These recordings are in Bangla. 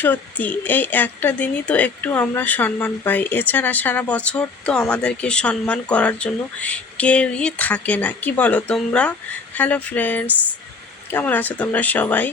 সত্যি এই একটা দিনই তো একটু আমরা সম্মান পাই, এছাড়া সারা বছর তো আমাদেরকে সম্মান করার জন্য কেউই থাকে না, কি বলো তোমরা? হ্যালো ফ্রেন্ডস, কেমন আছো তোমরা সবাই?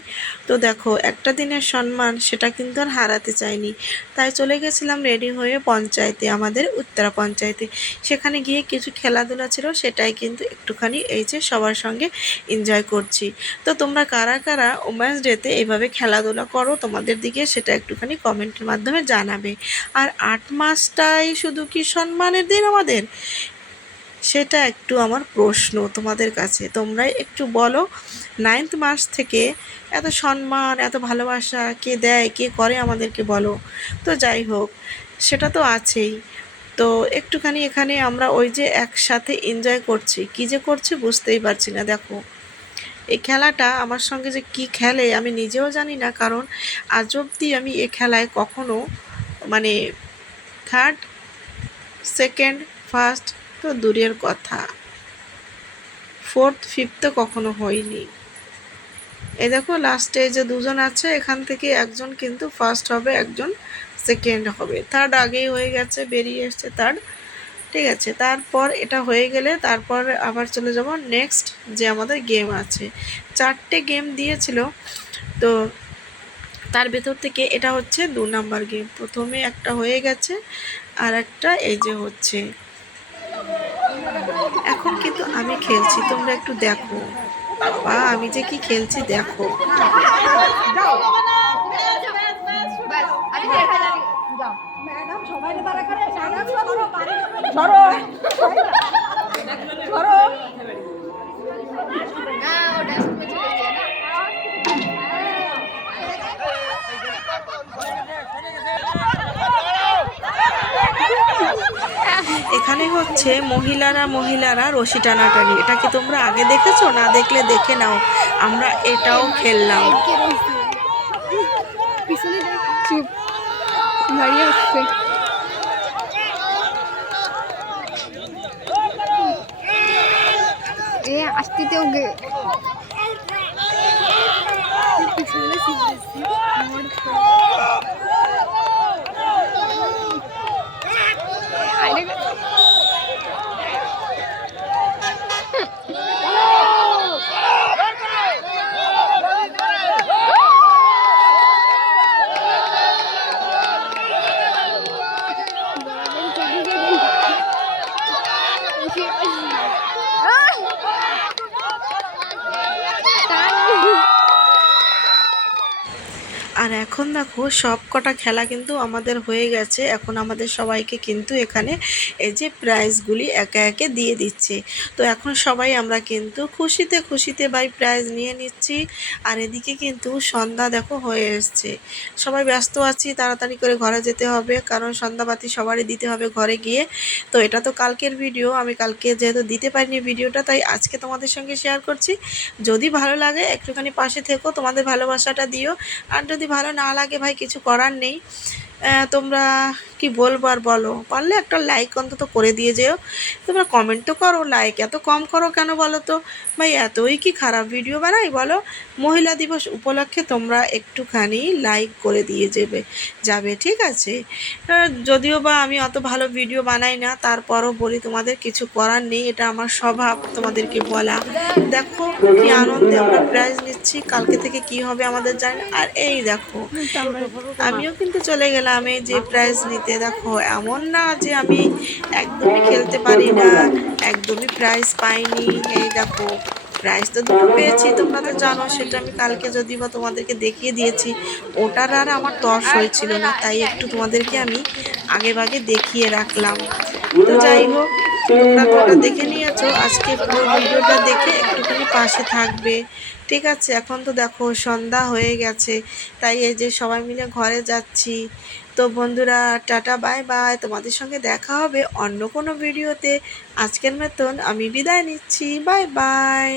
তো দেখো, একটা দিনের সম্মান সেটা কিন্তু আর হারাতে চাইনি, তাই চলে গেছিলাম রেডি হয়ে পঞ্চায়েতে, আমাদের উত্তরা পঞ্চায়েতে। সেখানে গিয়ে কিছু খেলাধুলা ছিল, সেটাই কিন্তু একটুখানি এই যে সবার সঙ্গে এনজয় করছি। তো তোমরা কারা কারা ওমেন্স ডেতে এইভাবে খেলাধুলা করো তোমাদের দিকে, সেটা একটুখানি কমেন্টের মাধ্যমে জানাবে। আর 8 মাসটাই শুধু কি সম্মানের দিন আমাদের, সেটা একটু আমার প্রশ্ন তোমাদের কাছে, তোমরাই একটু বলো। 9th মাস থেকে এত সম্মান এত ভালোবাসা কে দেয় কে করে আমাদেরকে বলো। তো যাই হোক, সেটা তো আছেই। তো একটুখানি এখানে আমরা ওই যে একসাথে এনজয় করছি, কী যে করছি বুঝতেই পারছি না। দেখো, এই খেলাটা আমার সঙ্গে যে কি খেলে আমি নিজেও জানি না, কারণ আজ অবধি আমি এ খেলায় কখনো মানে থার্ড, সেকেন্ড, ফার্স্ট তো দূরের কথা, ফোর্থ, ফিফথ তো কখনো হয়নি। এই দেখো লাস্টে যে দুজন আছে, এখান থেকে একজন কিন্তু ফার্স্ট হবে, একজন সেকেন্ড হবে, থার্ড আগেই হয়ে গেছে, বেরিয়ে এসছে থার্ড। ঠিক আছে, তারপর এটা হয়ে গেলে তারপর আবার চলে যাব নেক্সট যে আমাদের গেম আছে। 4টে গেম দিয়েছিল, তো তার ভেতর থেকে এটা হচ্ছে 2 নাম্বার গেম। প্রথমে একটা হয়ে গেছে, আর একটা এই যে হচ্ছে। এখন কিন্তু আমি খেলছি, তোমরা একটু দেখো। বাবা, আমি যে কি খেলছি দেখো। এখানে হচ্ছে মহিলারা মহিলারা রশি টানাটানি, এটা কি তোমরা আগে দেখেছো? না দেখলে দেখে নাও, আমরা এটাও খেললাম। চুপ দাঁড়িয়ে আসছে। এ আসতে ওকে আর এখন দেখো, সব কটা খেলা কিন্তু আমাদের হয়ে গেছে, এখন আমাদের সবাইকে কিন্তু এখানে এই যে প্রাইজগুলি একে একে দিয়ে দিচ্ছে। তো এখন সবাই আমরা কিন্তু খুশিতে খুশিতে ভাই প্রাইজ নিয়ে নিচ্ছি। আর এদিকে কিন্তু সন্ধ্যা দেখো হয়ে এসছে, সবাই ব্যস্ত আছি, তাড়াতাড়ি করে ঘরে যেতে হবে, কারণ সন্ধ্যাবাতি সবারই দিতে হবে ঘরে গিয়ে। তো এটা তো কালকের ভিডিও, আমি কালকে যেহেতু দিতে পারিনি ভিডিওটা, তাই আজকে তোমাদের সঙ্গে শেয়ার করছি। যদি ভালো লাগে একটুখানি পাশে থেকো, তোমাদের ভালোবাসাটা দিও। আর যদি ভালো না লাগে ভাই, কিছু করার নেই। তোমরা কি বলবো আর বলো, পারলে একটা লাইক অন্তত করে দিয়ে যেও। তোমরা কমেন্ট তো করো, লাইক এত কম করো কেন বলো তো? ভাই এতই কি খারাপ ভিডিও বানাই বলো? মহিলা দিবস উপলক্ষে তোমরা একটুখানি লাইক করে দিয়ে যাবে, ঠিক আছে? যদিও বা আমি অত ভালো ভিডিও বানাই না, তারপরও বলি তোমাদের কিছু করার নেই, এটা আমার স্বভাব তোমাদেরকে বলা। দেখো কি আনন্দে আমরা প্রাইজ নিচ্ছি, কালকে থেকে কি হবে আমাদের জানি না। আর এই দেখো, আমিও কিন্তু চলে গেলাম এই যে প্রাইজ নিতে। দেখো, এমন না যে আমি একদমই খেলতে পারি না, একদমই প্রাইজ পাইনি। এই দেখো, প্রাইজ তো দুটো পেয়েছি, তোমরা তো জানো, সেটা আমি কালকে যদি বা তোমাদেরকে দেখিয়ে দিয়েছি। ওটার আর আমার তর্স হয়েছিল না, তাই একটু তোমাদেরকে আমি আগে ভাগে দেখিয়ে রাখলাম। তো যাই হোক, তোমরা তো ওটা দেখে নিয়েছো, আজকে পুরো ভিডিওটা দেখে একটুখানি পাশে থাকবে, ঠিক আছে? এখন তো দেখো সন্ধ্যা হয়ে গেছে, তাই এই যে সবাই মিলে ঘরে যাচ্ছি। তো বন্ধুরা, টাটা, বাই বাই, তোমাদের সঙ্গে দেখা হবে অন্য কোনো ভিডিওতে। আজকের মতন আমি বিদায় নিচ্ছি, বাই বাই।